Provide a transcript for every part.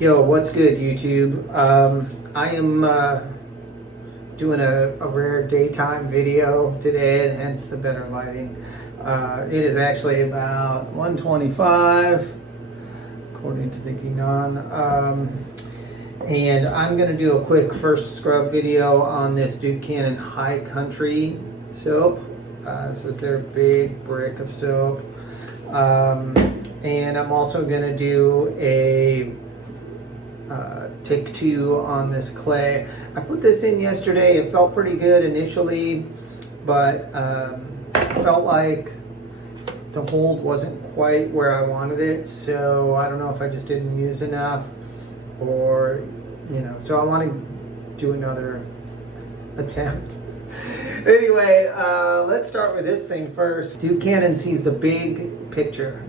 Yo, what's good, YouTube? I am doing a rare daytime video today, hence the better lighting. It is actually about 1:25, according to the Ginon. And I'm going to do a quick first scrub video on this Buchanan High Country soap. This is their big brick of soap. And I'm also going to do a take two on this clay. I put this in yesterday. It felt pretty good initially, but felt like the hold wasn't quite where I wanted it. So I don't know if I just didn't use enough, or so I want to do another attempt. Anyway, let's start with this thing first. Buchanan sees the big picture.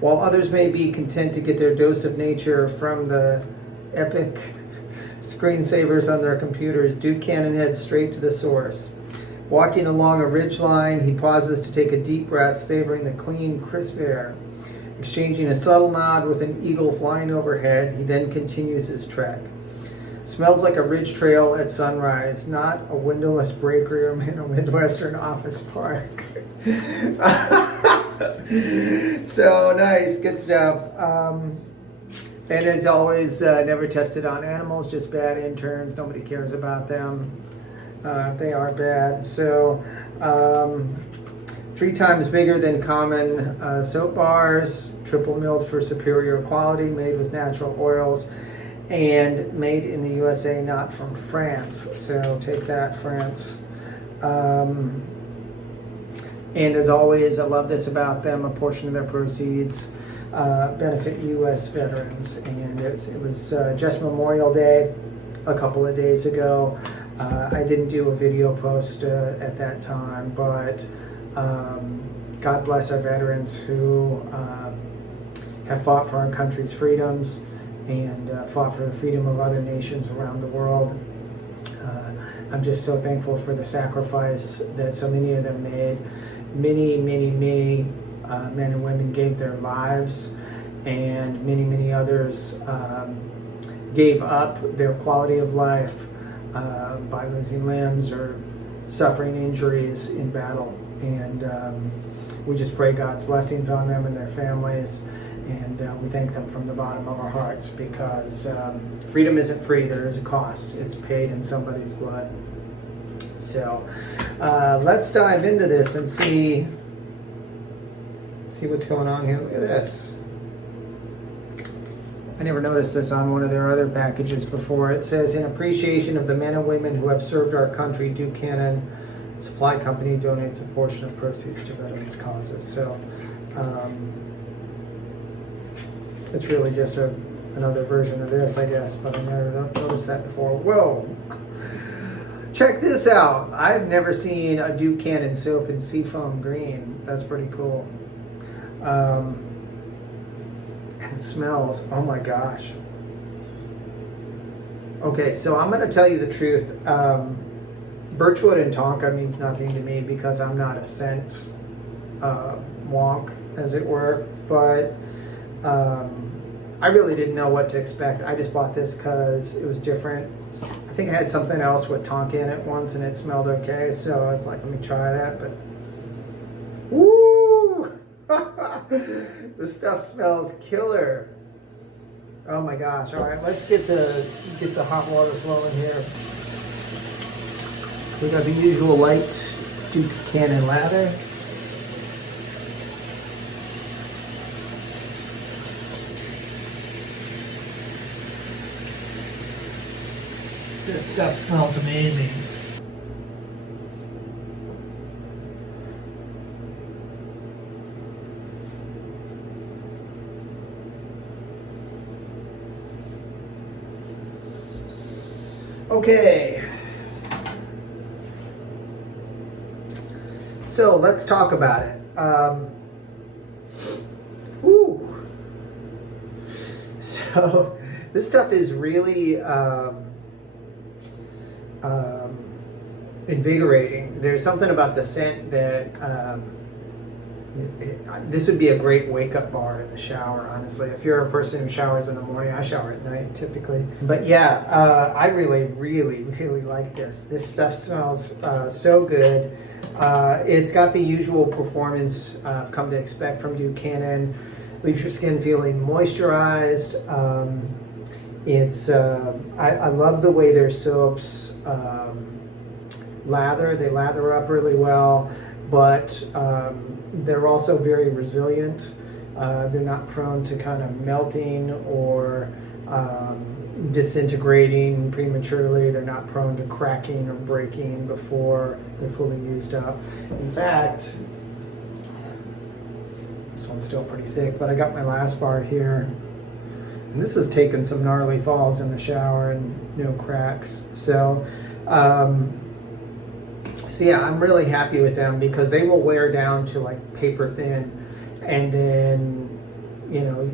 While others may be content to get their dose of nature from the epic screensavers on their computers, Buchanan heads straight to the source. Walking along a ridge line, he pauses to take a deep breath, savoring the clean, crisp air. Exchanging a subtle nod with an eagle flying overhead, he then continues his trek. Smells like a ridge trail at sunrise, not a windowless break room in a Midwestern office park. So nice, good stuff. And as always, never tested on animals, just bad interns. Nobody cares about them. They are bad. So 3 times bigger than common soap bars, triple milled for superior quality, made with natural oils, and made in the USA, not from France. So take that, France. And as always, I love this about them. A portion of their proceeds benefit U.S. veterans. And it was just Memorial Day a couple of days ago. I didn't do a video post at that time, but God bless our veterans who have fought for our country's freedoms and fought for the freedom of other nations around the world. I'm just so thankful for the sacrifice that so many of them made. Many men and women gave their lives, and many others gave up their quality of life by losing limbs or suffering injuries in battle. And we just pray God's blessings on them and their families, and we thank them from the bottom of our hearts, because freedom isn't free. There is a cost. It's paid in somebody's blood. So let's dive into this and see what's going on here. Look at this. I never noticed this on one of their other packages before. It says, in appreciation of the men and women who have served our country, Buchanan Supply Company donates a portion of proceeds to veterans causes. So it's really just another version of this, I guess, but I never noticed that before. Whoa! Check this out. I've never seen a Buchanan soap in seafoam green. That's pretty cool. And it smells, oh my gosh. Okay, so I'm going to tell you the truth. Birchwood and tonka means nothing to me because I'm not a scent wonk, as it were. But I really didn't know what to expect. I just bought this because it was different. I think I had something else with tonka in it once and it smelled okay, so I was like, let me try that. But woo! This stuff smells killer. Oh my gosh. All right, let's get the hot water flowing here. So we got the usual light Buchanan lather. This stuff smells amazing. Okay. So let's talk about it. So this stuff is really invigorating. There's something about the scent that This would be a great wake-up bar in the shower, honestly. If you're a person who showers in the morning, I shower at night typically. But yeah, I really, really, really like this. This stuff smells so good. It's got the usual performance I've come to expect from Buchanan. Leaves your skin feeling moisturized. I love the way their soaps lather. They lather up really well, but they're also very resilient. They're not prone to kind of melting or disintegrating prematurely. They're not prone to cracking or breaking before they're fully used up. In fact, this one's still pretty thick, but I got my last bar here. And this has taken some gnarly falls in the shower and no cracks. So yeah, I'm really happy with them because they will wear down to like paper thin, and then, you know,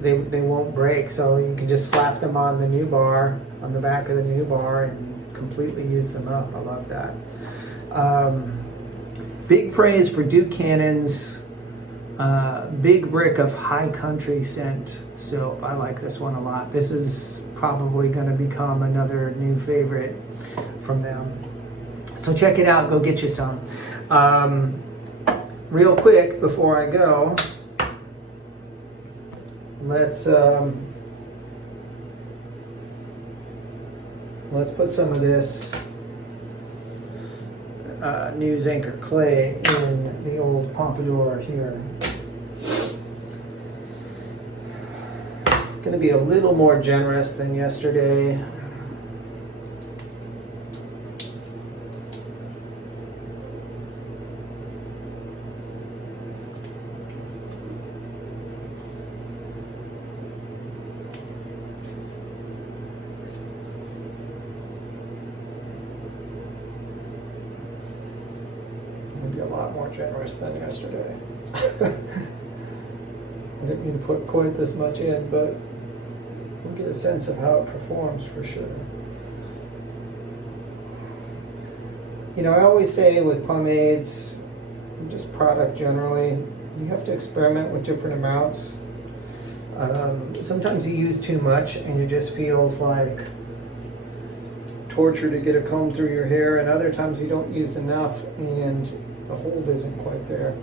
they won't break. So you can just slap them on the new bar, on the back of the new bar, and completely use them up. I love that. Big praise for Buchanan's Big Brick of High Country scent soap. I like this one a lot. This is probably going to become another new favorite from them. So check it out. Go get you some. Real quick before I go, let's put some of this news anchor clay in the old pompadour here. Going to be a little more generous than yesterday. Maybe a lot more generous than yesterday. I didn't mean to put quite this much in, but you'll get a sense of how it performs for sure. You know, I always say with pomades, just product generally, you have to experiment with different amounts. Sometimes you use too much and it just feels like torture to get a comb through your hair, and other times you don't use enough and the hold isn't quite there.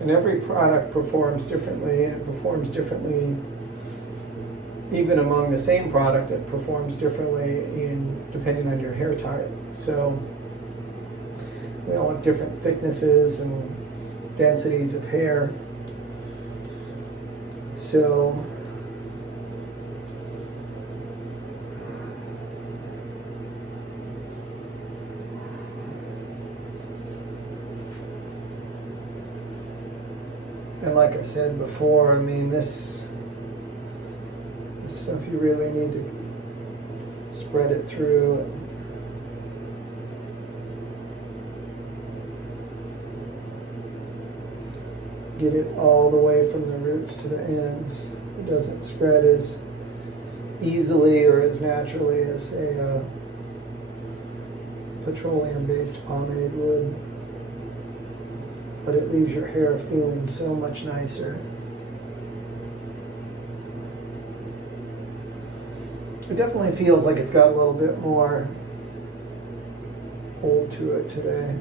And every product performs differently, and it performs differently even among the same product. It performs differently depending on your hair type. So we all have different thicknesses and densities of hair. So and like I said before, I mean, this stuff you really need to spread it through. Get it all the way from the roots to the ends. It doesn't spread as easily or as naturally as a petroleum-based pomade would. But it leaves your hair feeling so much nicer. It definitely feels like it's got a little bit more hold to it today.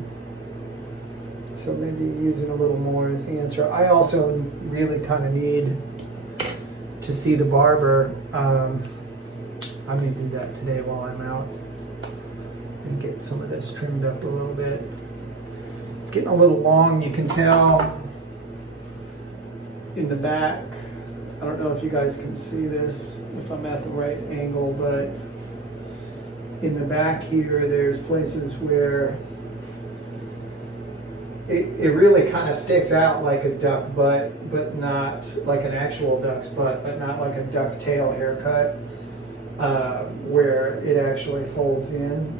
So maybe using a little more is the answer. I also really kind of need to see the barber. I may do that today while I'm out and get some of this trimmed up a little bit. It's getting a little long, you can tell in the back. I don't know if you guys can see this, if I'm at the right angle, but in the back here, there's places where it really kind of sticks out like a duck butt, but not like an actual duck's butt, but not like a duck tail haircut, where it actually folds in.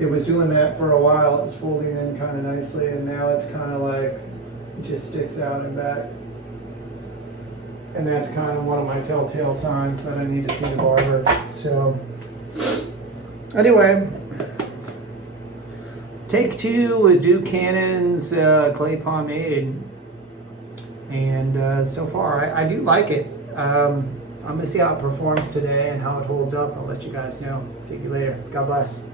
It was doing that for a while. It was folding in kind of nicely, and now it's kind of like it just sticks out and back. And that's kind of one of my telltale signs that I need to see the barber. So anyway, Take two with Buchanan's Clay Pomade. And so far, I do like it. I'm going to see how it performs today and how it holds up. I'll let you guys know. Take you later. God bless.